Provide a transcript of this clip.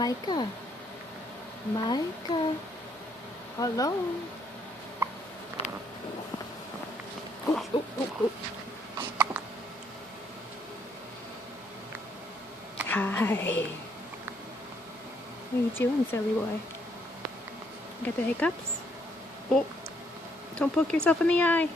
Micah. Micah. Hello. Oh. Hi. What are you doing, silly boy? Got the hiccups? Oh, don't poke yourself in the eye.